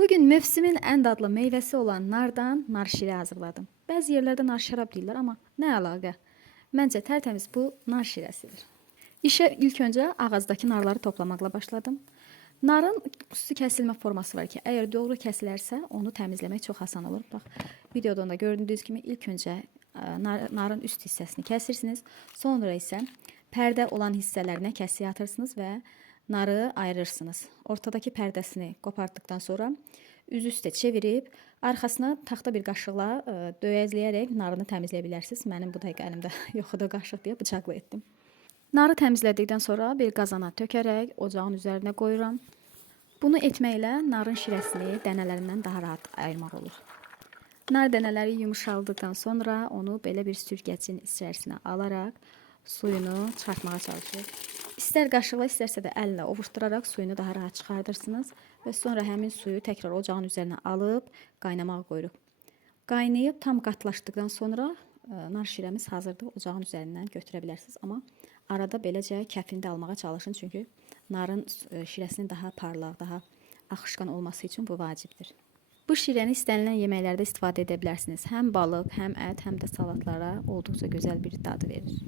Bugün mövsümün ən dadlı meyvəsi olan nardan nar şirə hazırladım. Bəzi yerlərdə nar şərab deyirlər, amma nə əlaqə? Məncə tərtəmiz bu nar şirəsidir. İşə ilk öncə ağazdakı narları toplamaqla başladım. Narın xüsusi kəsilmə forması var ki, əgər doğru kəsilərsə onu təmizləmək çox asan olur. Bax, videodan da gördüyünüz kimi ilk öncə narın üst hissəsini kəsirsiniz. Sonra isə pərdə olan hissələrinə kəsiyə atırsınız və narı ayırırsınız. Ortadakı pərdəsini qopartdıqdan sonra üzü üstə çevirib arxasına taxta bir qaşıqla döyəcləyərək narını təmizləyə bilərsiniz. Mənim bu dəqiqə əlimdə yox idi qaşıq deyə bıçaqla etdim. Narı təmizlədikdən sonra bir qazana tökərək ocağın üzərinə qoyuram. Bunu etməklə narın şirəsini dənələrindən daha rahat ayırmaq olur. Nar dənələri yumuşaldıqdan sonra onu belə bir sürgəcin içərisinə alaraq suyunu çıxartmağa çalışır. İstər qaşıqla, istərsə də əllə ovuşduraraq suyunu daha rahat çıxardırsınız və sonra həmin suyu təkrar ocağın üzərinə alıb qaynamağa qoyuruq. Qaynayıb tam qatlaşdıqdan sonra nar şirəmiz hazırdır. Ocağın üzərindən götürə bilərsiniz, amma arada beləcə kəfini də almağa çalışın, çünki narın şirəsinin daha parlaq, daha axışqan olması üçün bu vacibdir. Bu şirəni istənilən yeməklərdə istifadə edə bilərsiniz. Həm balıq, həm ət, həm də salatlara olduqca gözəl bir dadı verir.